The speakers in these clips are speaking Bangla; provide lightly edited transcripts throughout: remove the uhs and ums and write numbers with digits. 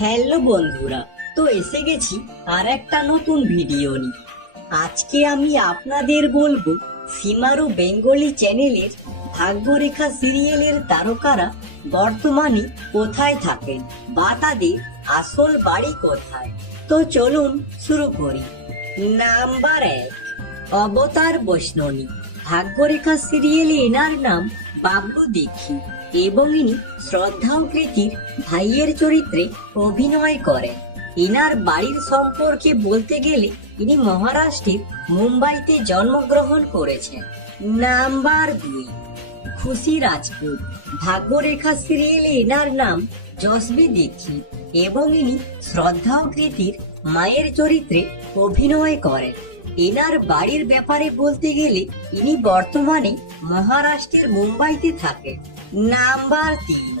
হ্যালো বন্ধুরা, তো এসে গেছি আর একটা নতুন ভিডিও নিয়ে। আজকে আমি আপনাদের বলবো সীমারু বেঙ্গলি চ্যানেলের ভাগ্যরেখা সিরিয়ালের তারকারা বর্তমানে কোথায় থাকেন বা তাদের আসল বাড়ি কোথায়। তো চলুন শুরু করি। নাম্বার 1, অবতার বৈষ্ণবী। ভাগ্যরেখা সিরিয়ালে এনার নাম বাবলু দীক্ষিত এবং ইনি শ্রদ্ধা কৃতির ভাইয়ের চরিত্রে অভিনয় করেন। ইনার বাড়ির সম্পর্কে বলতে গেলে ইনি মহারাষ্ট্রের মুম্বাইতে জন্মগ্রহণ করেছেন। নাম্বার 2, খুশি রাজপুত। ভাগ্যরেখা সিরিয়ালে এনার নাম যশবী দীক্ষিত এবং ইনি শ্রদ্ধা কৃতির মায়ের চরিত্রে অভিনয় করেন। এনার বাড়ির ব্যাপারে বলতে গেলে ইনি বর্তমানে মহারাষ্ট্রের মুম্বাইতে থাকেন। নাম্বার 3,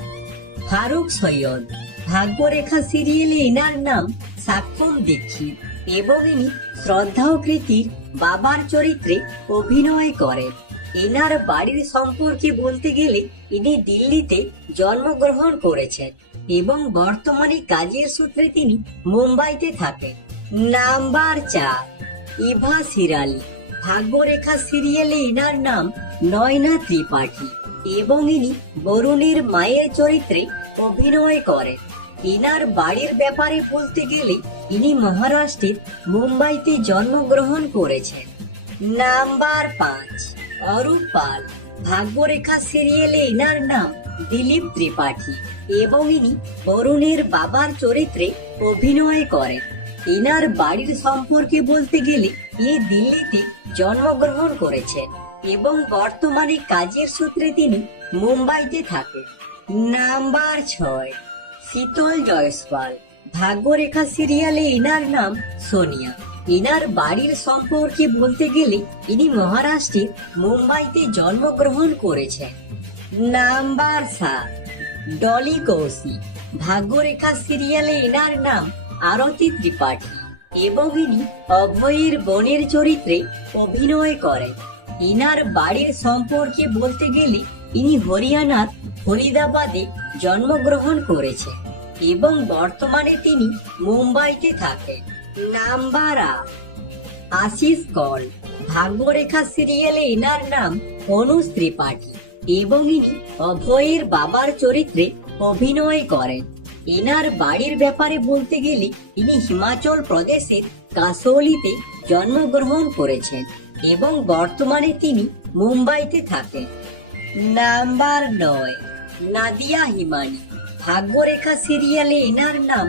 ফারুক সৈয়দ। ভাগ্যরেখা সিরিয়ালে এনার নাম সাক্ষম দীক্ষিত এবং ইনি শ্রদ্ধা কৃতির বাবার চরিত্রে অভিনয় করেন। এনার বাড়ির সম্পর্কে বলতে গেলে ইনি দিল্লিতে জন্মগ্রহণ করেছেন এবং বর্তমানে কাজের সূত্রে তিনি মুম্বাইতে থাকেন। নাম্বার 4, ইভা শিরালি। ভাগ্যরেখা সিরিয়ালে এনার নাম নয়না ত্রিপাঠী এবং ইনি বরুণের মায়ের চরিত্রে অভিনয় করেন। এনার বাড়ির ব্যাপারে বলতে গেলে ইনি মহারাষ্ট্রের মুম্বাইতে জন্মগ্রহণ করেছেন। নাম্বার 5, অরূপ পাল। ভাগ্যরেখা সিরিয়ালে এনার নাম দিলীপ ত্রিপাঠী এবং ইনি বরুণের বাবার চরিত্রে অভিনয় করেন। এনার বাড়ির সম্পর্কে বলতে গেলে ইনি দিল্লিতে জন্মগ্রহণ করেছেন এবং বর্তমানে কাজের সূত্রে তিনি মুম্বাইতে থাকেন। নাম্বার 6, শীতল জয়সওয়াল। ভাগ্যরেখা সিরিয়ালে এনার নাম সোনিয়া। এনার বাড়ির সম্পর্কে বলতে গেলে ইনি মহারাষ্ট্রের মুম্বাইতে জন্মগ্রহণ করেছেন। নাম্বার 7, ডলি কৌশিক। ভাগ্যরেখা সিরিয়ালে এনার নাম আরতি ত্রিপাঠী এবং ইনি অভয়ের বোনের চরিত্রে অভিনয় করেন। ইনার বাড়ির সম্পর্কে বলতে গেলে ইনি হরিয়ানার ফরিদাবাদে জন্মগ্রহণ করেছেন এবং বর্তমানে তিনি মুম্বাইতে থাকেন। Number 8, Ashis call. ভাগ্যরেখা সিরিয়ালে এনার নাম অনুজ ত্রিপাঠী এবং ইনি অভয়ের বাবার চরিত্রে অভিনয় করেন। এনার বাড়ির ব্যাপারে বলতে গেলে ইনি হিমাচল প্রদেশের কাসৌলিতে জন্মগ্রহণ করেছেন এবং বর্তমানে তিনি মুম্বাইতে থাকেন। নাম্বার 9, নাদিয়া হিমানি। ভাগ্যরেখা সিরিয়ালে এনার নাম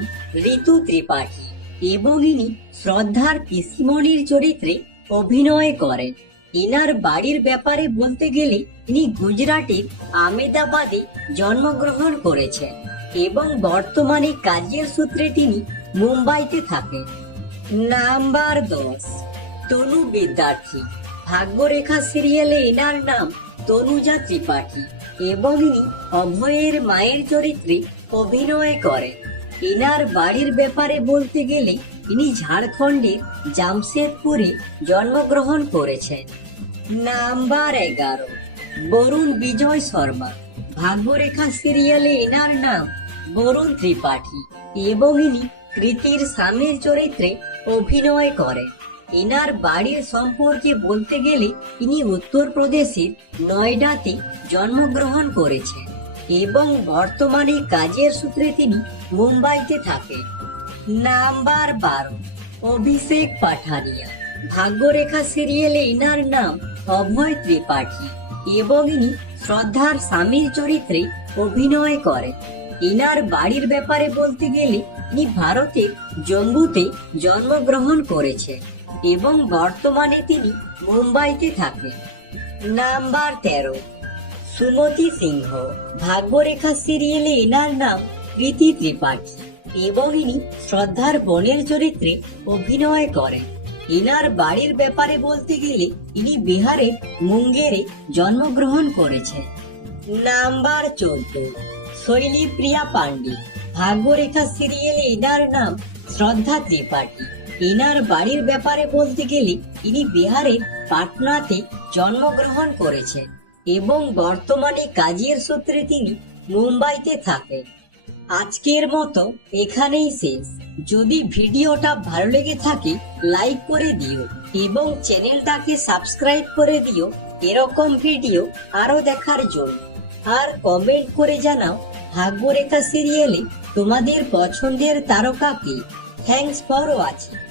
ঋতু ত্রিপাঠী এবং ইনি শ্রদ্ধার পিসিমণির চরিত্রে অভিনয় করেন। এনার বাড়ির ব্যাপারে বলতে গেলে ইনি গুজরাটের আহমেদাবাদে জন্মগ্রহণ করেছেন এবং বর্তমানে কাজের সূত্রে তিনি মুম্বাইতে থাকেন। নাম্বার 10, তনু বিদ্যার্থী। ভাগ্যরেখা সিরিয়ালে এনার নাম তনুজা ত্রিপাঠী এবং ইনি অভয়ের মায়ের চরিত্রে অভিনয় করেন। এনার বাড়ির ব্যাপারে বলতে গেলে ইনি ঝাড়খণ্ডের জামশেদপুরে জন্মগ্রহণ করেছেন। নাম্বার 11, বরুণ বিজয় শর্মা। ভাগ্যরেখা সিরিয়ালে এনার নাম বরুণ ত্রিপাঠী এবং ইনি কৃতির স্বামীর চরিত্রে অভিনয় করেন। এনার বাড়ির সম্পর্কে বলতে গেলে ইনি উত্তরপ্রদেশের নয়ডাতে জন্মগ্রহণ করেছেন এবং বর্তমানে কাজের সূত্রে তিনি মুম্বাইতে থাকেন। নাম্বার 12, অভিষেক পাঠানিয়া। ভাগ্যরেখা সিরিয়ালে এনার নাম অভয় ত্রিপাঠী এবং ইনি শ্রদ্ধার স্বামীর চরিত্রে অভিনয় করেন। এনার বাড়ির ব্যাপারে বলতে গেলে ইনি ভারতের জম্মুতে জন্মগ্রহণ করেছেন এবং বর্তমানে তিনি মুম্বাইতে থাকেন। নাম্বার 13, সুমতি সিংহ। ভাগ্যরেখা সিরিয়ালে এনার নাম কৃতি ত্রিপাঠী এবং ইনি শ্রদ্ধার বোনের চরিত্রে অভিনয় করেন। এনার বাড়ির ব্যাপারে বলতে গেলে ইনি বিহারের মুঙ্গেরে জন্মগ্রহণ করেছেন। নাম্বার 14, শৈলী প্রিয়া পান্ডে। ভাগ্যরেখা সিরিয়ালে এনার নাম শ্রদ্ধা ত্রিপাঠী। এনার বাড়ির ব্যাপারে বলতে গেলে ইনি বিহারের পাটনাতে জন্মগ্রহণ করেছেন এবং বর্তমানে কাজের সূত্রে তিনি মুম্বাইতে থাকেন। আজকের মতো এখানেই শেষ। যদি ভিডিওটা ভালো লেগে থাকে লাইক করে দিও এবং চ্যানেলটাকে সাবস্ক্রাইব করে দিও এরকম ভিডিও আরো দেখার জন্য। আর কমেন্ট করে জানাও ভাগ্যরেখা সিরিয়ালে তোমাদের পছন্দের তারকা কে। Thanks for watching.